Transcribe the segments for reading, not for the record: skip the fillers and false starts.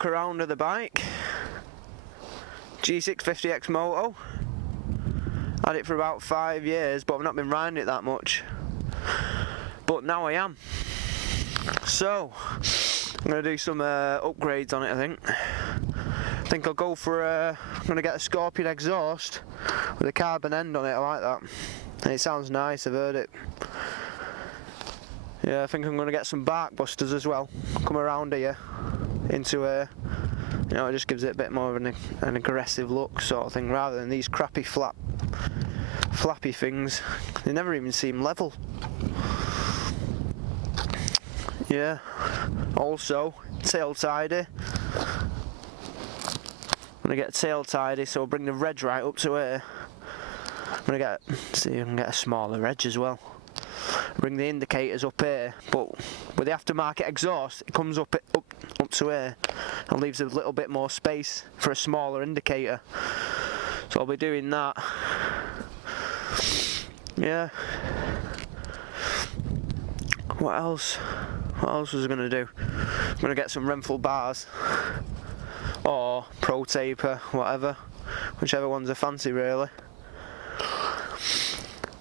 look around of the bike. G650 Xmoto. Had it for about 5 years, but I've not been riding it that much. But now I am. So I'm gonna do some upgrades on it. I think I'll go for I'm gonna get a Scorpion exhaust with a carbon end on it. I like that, and it sounds nice. I've heard it. Yeah, I think I'm gonna get some bark busters as well. Come around here into a, you know, it just gives it a bit more of an aggressive look sort of thing, rather than these crappy flappy things. They never even seem level. Yeah. Also, tail tidy. I'm gonna get a tail tidy, so I'll bring the reg right up to here. I'm gonna see if I can get a smaller reg as well. Bring the indicators up here, but with the aftermarket exhaust, it comes up to here and leaves a little bit more space for a smaller indicator. So I'll be doing that. Yeah. What else? What else was I gonna do? I'm gonna get some Renthal bars or Pro Taper, whatever, whichever one's a fancy really.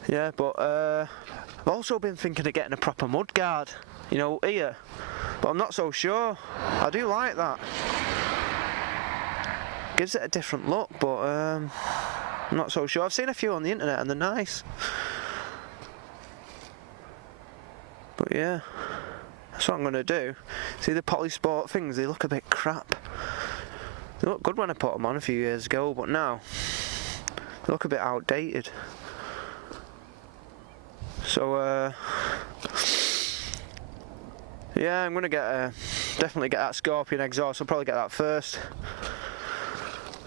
Yeah, but I've also been thinking of getting a proper mudguard, you know, here, but I'm not so sure. I do like that. Gives it a different look, but I'm not so sure. I've seen a few on the internet and they're nice. But yeah, that's what I'm going to do. See the Polysport things, they look a bit crap. They look good when I put them on a few years ago, but now they look a bit outdated. So yeah, I'm gonna definitely get that Scorpion exhaust. I'll probably get that first.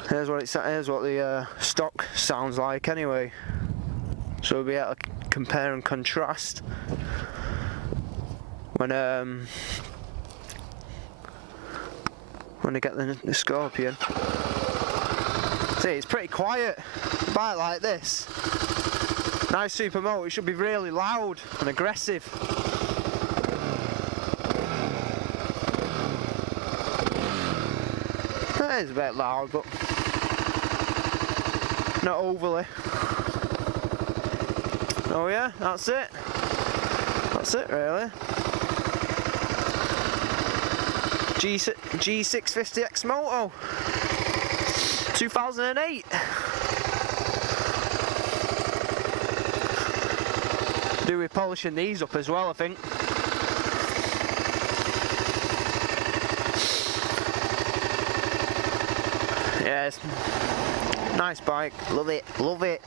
Here's what the stock sounds like anyway. So we'll be able to compare and contrast when I get the Scorpion. See, it's pretty quiet. A bike like this, nice supermoto, it should be really loud and aggressive. It is a bit loud, but not overly. Oh yeah, that's it. That's it really. G650 Xmoto 2008. Do with polishing these up as well, I think. Yeah, it's nice bike. Love it. Love it.